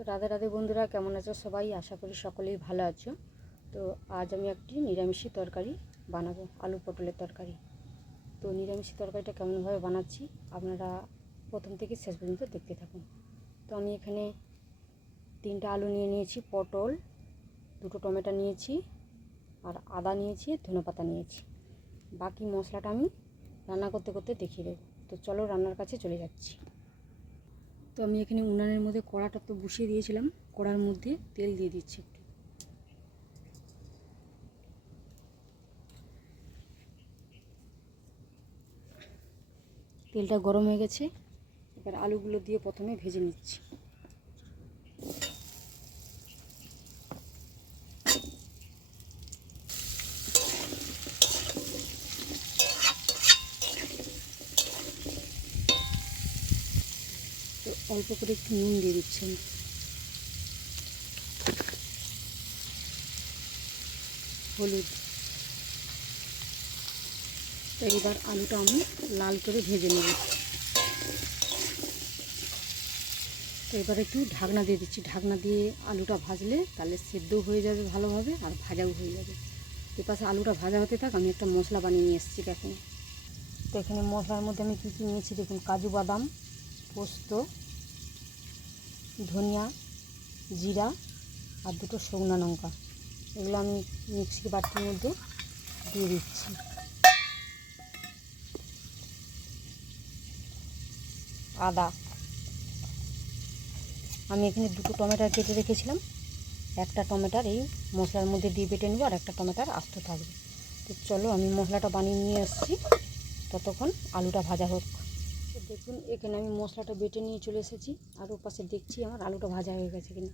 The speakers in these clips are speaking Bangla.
তো রাধে রাধে বন্ধুরা, কেমন আছো সবাই? আশা করি সকলেই ভালো আছো। তো আজ আমি একটি নিরামিষি তরকারি বানাবো, আলু পটলের তরকারি। তো নিরামিষি তরকারিটা কেমনভাবে বানাচ্ছি আপনারা প্রথম থেকে শেষ পর্যন্ত দেখতে থাকুন। তো আমি এখানে 3টা আলু নিয়ে নিয়েছি, পটল, 2টো টমেটো নিয়েছি, আর আদা নিয়েছি, ধনেপাতা নিয়েছি। বাকি মশলাটা আমি রান্না করতে করতে দেখিয়ে দেবো। তো চলো রান্নার কাছে চলে যাচ্ছি। তো আমি এখানে উনানের মধ্যে কড়াটা তো বসিয়ে দিয়েছিলাম, কড়ার মধ্যে তেল দিয়ে দিচ্ছি একটু। তেলটা গরম হয়ে গেছে, এবার আলুগুলো দিয়ে প্রথমে ভেজে নিচ্ছি। তো অল্প করে একটু নুন দিয়ে দিচ্ছেন, হলুদ। তো এবার আলুটা আমি লাল করে ভেজে নেব। তো এবার একটু ঢাকনা দিয়ে দিচ্ছি, ঢাকনা দিয়ে আলুটা ভাজলে তাহলে সেদ্ধ হয়ে যাবে ভালোভাবে, আর ভাজাও হয়ে যাবে। এপাশে আলুটা ভাজা হতে থাক, আমি একটা মশলা বানিয়ে নিয়ে এসেছি দেখুন। তো এখানে মশলার মধ্যে আমি কী কী নিয়েছি দেখুন: কাজু বাদাম, পোস্ত, ধনিয়া, জিরা, আর 2টো শুকনো লঙ্কা। এগুলো আমি মিক্সি বাটির মধ্যে দিয়ে দিচ্ছি। আদা, আমি এখানে 2টো টমেটো কেটে রেখেছিলাম, একটা টমেটোর এই মশলার মধ্যে দিয়ে বেটে নেবো, আর একটা টমেটোর আস্ত থাকবে। তো চলো আমি মশলাটা বানিয়ে নিয়ে এসেছি, ততক্ষণ আলুটা ভাজা হোক। তো দেখুন এখানে আমি মশলাটা বেটে নিয়ে চলে এসেছি, আর ওপাশে দেখছি আমার আলুটা ভাজা হয়ে গেছে কিনা।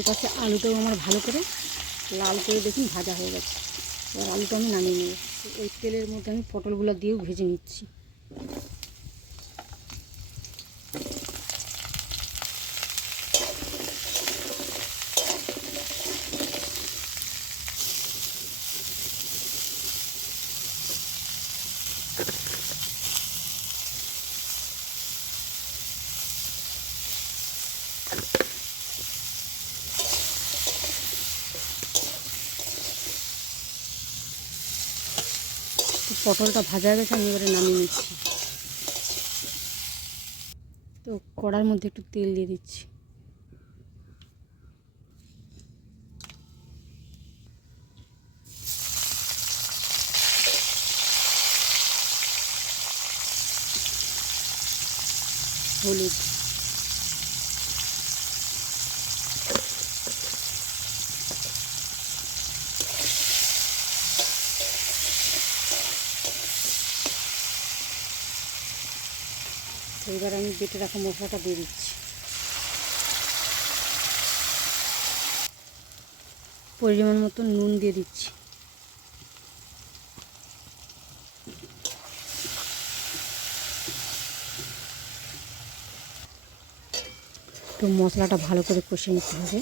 এপাশে আলুটাও আমার ভালো করে লাল করে দেখুন ভাজা হয়ে গেছে। এবার আলুটা আমি নামিয়ে নেব। ওই তেলের মধ্যে আমি পটলগুলো দিয়েও ভেজে নিচ্ছি। তো পটলটা ভাজা হয়ে গেছে, আমি এবারে নামিয়ে নিচ্ছি। তো কড়ার মধ্যে একটু তেল দিয়ে দিচ্ছি। হলুদ, এবার আমি বেটে রাখা মশলাটা দিয়ে দিচ্ছি। পরিমাণ মতো নুন দিয়ে দিচ্ছি। তো মশলাটা ভালো করে কষে নিতে হবে।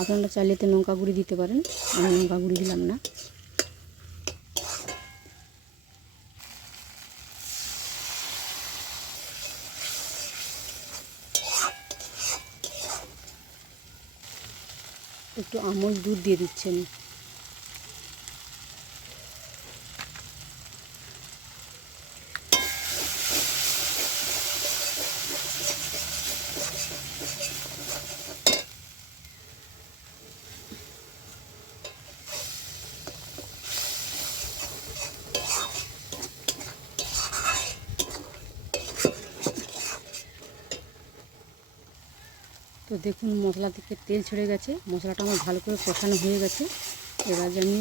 আপনারা চাইলে তো লঙ্কা গুঁড়ি দিতে পারেন, আমি লঙ্কা গুঁড়ি দিলাম না। একটু আমুল দুধ দিয়ে দিচ্ছেন। তো দেখুন মশলা থেকে তেল ছেড়ে গেছে, মশলাটা আমার ভালো করে কষানো হয়ে গেছে। এবার যে আমি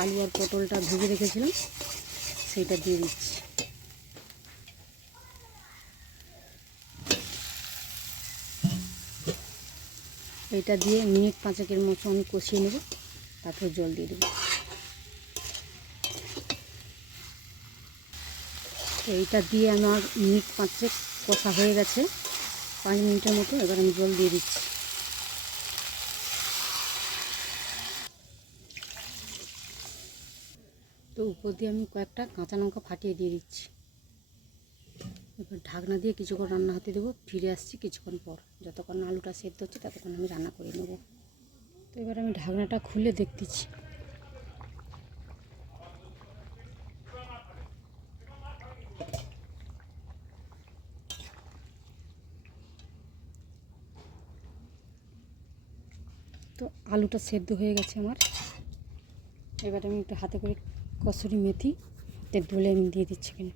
আলু আর পটলটা ভেজে রেখেছিলাম সেইটা দিয়ে দিচ্ছি। এটা দিয়ে মিনিট 5-এর মতো আমি কষিয়ে নেব, তারপর জল দিয়ে দেবো। তো এইটা দিয়ে আমার মিনিট 5 কষা হয়ে গেছে, 5 মিনিটের মতো। এবার আমি জল দিয়ে দিচ্ছি। তো উপর দিয়ে আমি কয়েকটা কাঁচা লঙ্কা ফাটিয়ে দিয়ে দিচ্ছি। এবার ঢাকনা দিয়ে কিছুক্ষণ রান্না হতে দেবো, ফিরে আসছি কিছুক্ষণ পর। যতক্ষণ না আলুটা সেদ্ধ হচ্ছে ততক্ষণ আমি রান্না করে নেব। তো এবার আমি ঢাকনাটা খুলে দেখতেছি। তো আলুটা সেদ্ধ হয়ে গেছে আমার। এবার আমি একটু হাতে করে কসুরি মেথি ডলে আমি দিয়ে দিচ্ছি এখানে।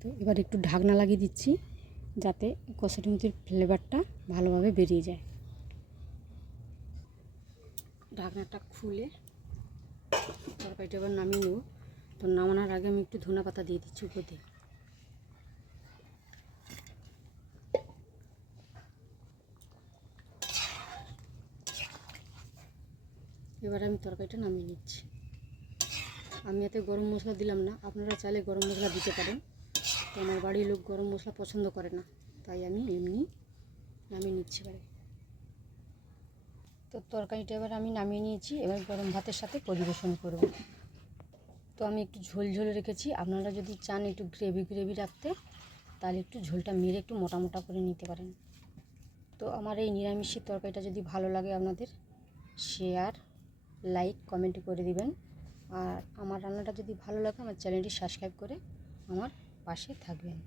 তো এবার একটু ঢাকনা লাগিয়ে দিচ্ছি যাতে কসুরি মেথির ফ্লেভারটা ভালোভাবে বেরিয়ে যায়। ঢাকনাটা খুলে তরকারিটা এবার নামিয়ে নেব। তো নামানোর আগে আমি একটু ধনে পাতা দিয়ে দিচ্ছি উপর দিয়ে। এবার আমি তরকারিটা নামিয়ে নিচ্ছি। আমি এতে গরম মশলা দিলাম না, আপনারা চাইলে গরম মশলা দিতে পারেন। তো আমার বাড়ির লোক গরম মশলা পছন্দ করে না, তাই আমি এমনি নামিয়ে নিচ্ছি এবারে। তো তরকারিটা এবার আমি নামিয়ে নিয়েছি, এবার গরম ভাতের সাথে পরিবেশন করব। তো আমি একটু ঝোল ঝোল রেখেছি, আপনারা যদি চান একটু গ্রেভি গ্রেভি রাখতে তাহলে একটু ঝোলটা মেরে একটু মোটা মোটা করে নিতে পারেন। তো আমার এই নিরামিষের তরকারিটা যদি ভালো লাগে আপনাদের, শেয়ার লাইক কমেন্ট করে দিবেন। আর আমার রান্নাটা যদি ভালো লাগে আমার চ্যানেলটি সাবস্ক্রাইব করে আমার পাশে থাকবেন।